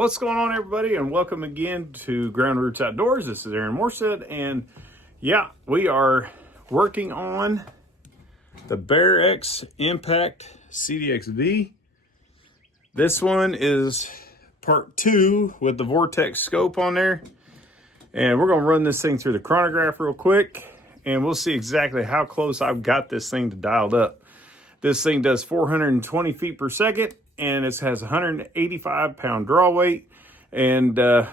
What's going on, everybody, and welcome again to Ground Roots Outdoors. This is Aaron Morstead, and yeah, we are working on the BearX Impact CDXV. This one is part 2 with the Vortex scope on there, and we're going to run this thing through the chronograph real quick, and we'll see exactly how close I've got this thing to dialed up. This thing does 420 feet per second, and it has 185 pound draw weight. And we're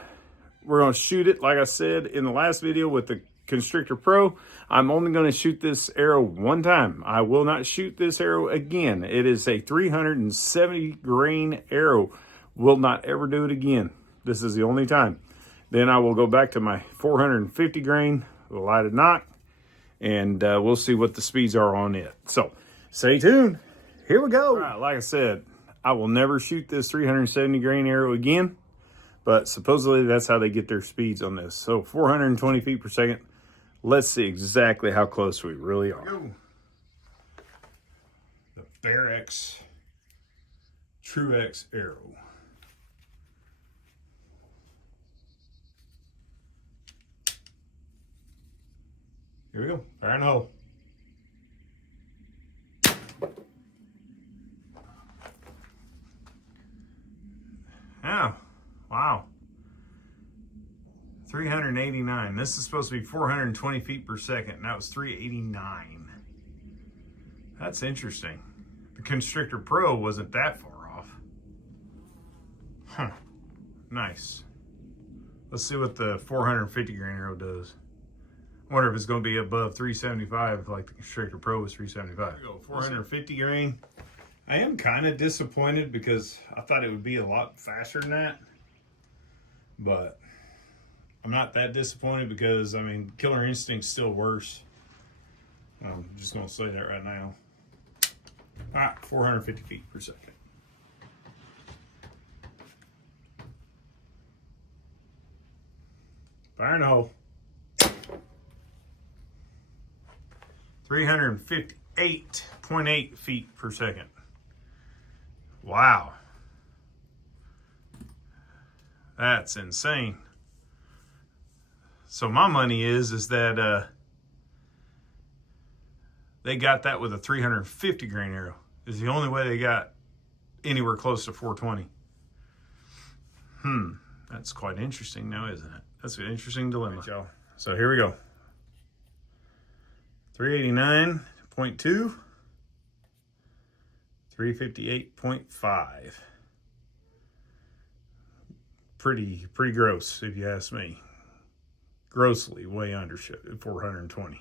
going to shoot it, like I said in the last video, with the Constrictor Pro. I'm only going to shoot this arrow one time. I will not shoot this arrow again. It is a 370 grain arrow. Will not ever do it again. This is the only time. Then I will go back to my 450 grain lighted knock, and we'll see what the speeds are on it. So stay tuned. Here we go. All right, like I said, I will never shoot this 370 grain arrow again, but supposedly that's how they get their speeds on this. So 420 feet per second. Let's see exactly how close we really are. The BearX TrueX arrow. Here we go. Fire in the hole. Oh, wow. 389. This is supposed to be 420 feet per second, and that was 389. That's interesting. The Constrictor Pro wasn't that far off. Huh. Nice. Let's see what the 450 grain arrow does. I wonder if it's going to be above 375 like the Constrictor Pro was 375. Go 450 grain. I am kind of disappointed because I thought it would be a lot faster than that. But I'm not that disappointed because, I mean, Killer Instinct's still worse. I'm just going to say that right now. All right, 450 feet per second. Fire in the hole. 358.8 feet per second. Wow. That's insane. So my money is that they got that with a 350 grain arrow. Is the only way they got anywhere close to 420. That's quite interesting now, isn't it? That's an interesting dilemma. Right, y'all. So here we go. 389.2. 358.5. Pretty gross, if you ask me. Grossly way under 420.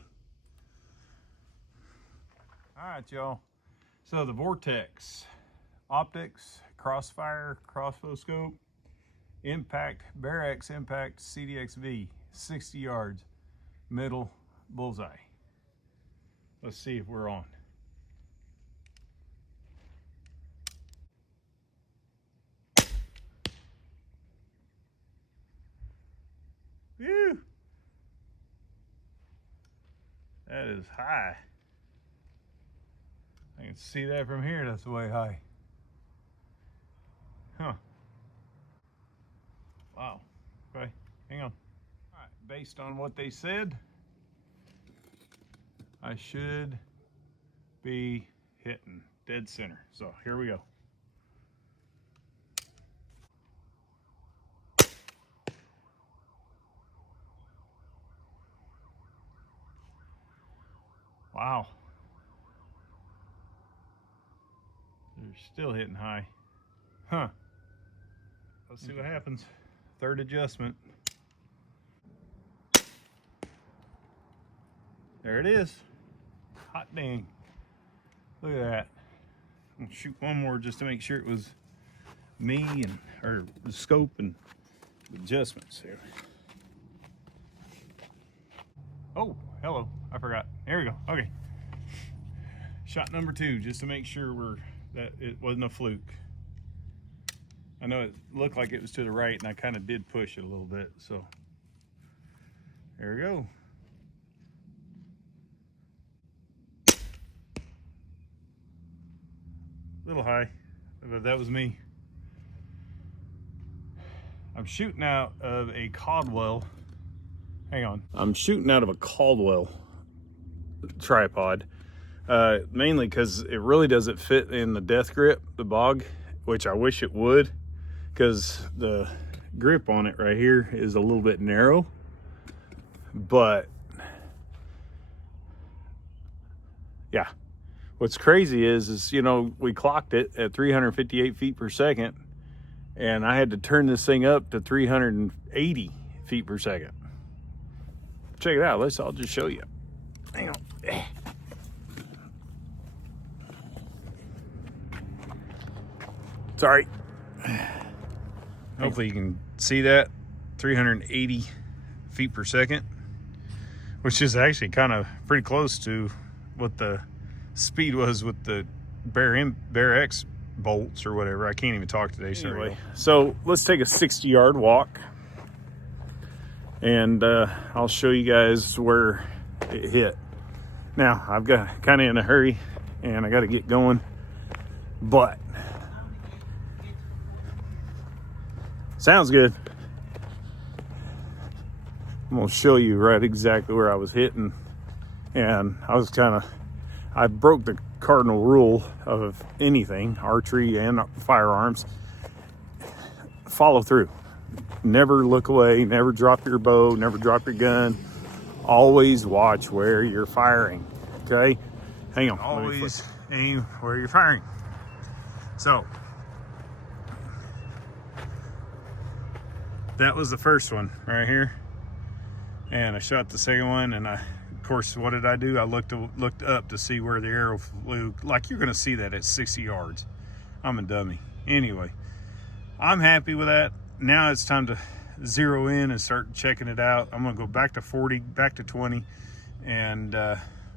All right, y'all. So the Vortex optics, Crossfire, crossbow scope, Impact, BearX Impact CDXV, 60 yards, middle bullseye. Let's see if we're on. Whew. That is high. I can see that from here. That's way high. Huh. Wow. Okay, hang on. All right, based on what they said, I should be hitting dead center. So here we go. Wow. They're still hitting high. Huh. Let's see what happens. Third adjustment. There it is. Hot dang. Look at that. I'm gonna shoot one more just to make sure it was me and or the scope and adjustments here. Oh, hello. I forgot. There we go. Okay. Shot number 2, just to make sure that it wasn't a fluke. I know it looked like it was to the right, and I kind of did push it a little bit. So there we go. A little high, but that was me. I'm shooting out of a Caldwell. Hang on. I'm shooting out of a Caldwell tripod, mainly because it really doesn't fit in the death grip, the bog, which I wish it would, because the grip on it right here is a little bit narrow. But yeah, what's crazy is you know, we clocked it at 358 feet per second, and I had to turn this thing up to 380 feet per second. Check it out. I'll just show you. Hang on. Sorry. Hopefully you can see that. 380 feet per second, which is actually kind of pretty close to what the speed was with the BearX bolts or whatever. I can't even talk today. Sorry. Anyway, so let's take a 60-yard walk, and I'll show you guys where it hit. Now, I've got kind of in a hurry, and I got to get going, but sounds good. I'm gonna show you right exactly where I was hitting, and I broke the cardinal rule of anything, archery and firearms. Follow through. Never look away, never drop your bow, never drop your gun. Always watch where you're firing, okay? Hang on. Always aim where you're firing. So, that was the first one right here. And I shot the second one, and of course, what did I do? I looked up to see where the arrow flew. Like, you're gonna see that at 60 yards. I'm a dummy. Anyway, I'm happy with that. Now it's time to zero in and start checking it out. I'm gonna go back to 40, back to 20, and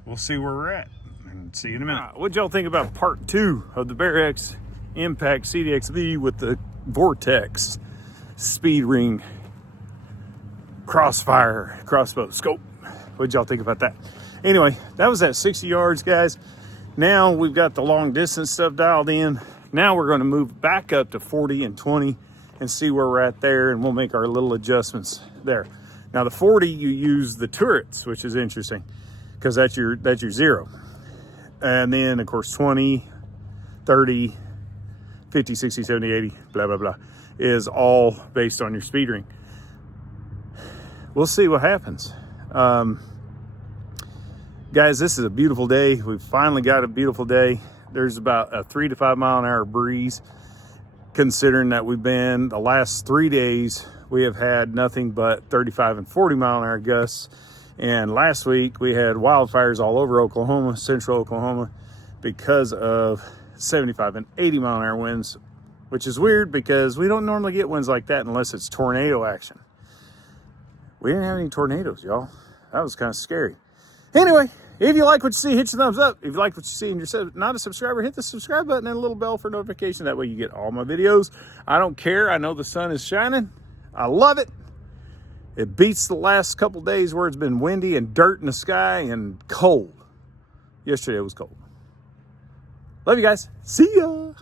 we'll see where we're at. And see you in a minute. What'd y'all think about part 2 of the BearX Impact CDXV with the Vortex speed ring Crossfire crossbow scope? What'd y'all think about that? Anyway, that was at 60 yards, guys. Now we've got the long distance stuff dialed in. Now we're going to move back up to 40 and 20 and see where we're at there, and we'll make our little adjustments there. Now the 40, you use the turrets, which is interesting because that's your zero. And then of course 20, 30, 50, 60, 70, 80, blah, blah, blah, is all based on your speed ring. We'll see what happens. Guys, this is a beautiful day. We've finally got a beautiful day. There's about a 3 to 5 mile an hour breeze, considering that we've been, the last 3 days, we have had nothing but 35 and 40 mile an hour gusts. And last week we had wildfires all over Oklahoma, central Oklahoma, because of 75 and 80 mile an hour winds, which is weird because we don't normally get winds like that unless it's tornado action. We didn't have any tornadoes, y'all. That was kind of scary. Anyway, if you like what you see, hit your thumbs up. If you like what you see and you're not a subscriber, hit the subscribe button and a little bell for notification. That way you get all my videos. I don't care. I know the sun is shining. I love it. It beats the last couple days where it's been windy and dirt in the sky and cold. Yesterday it was cold. Love you guys. See ya.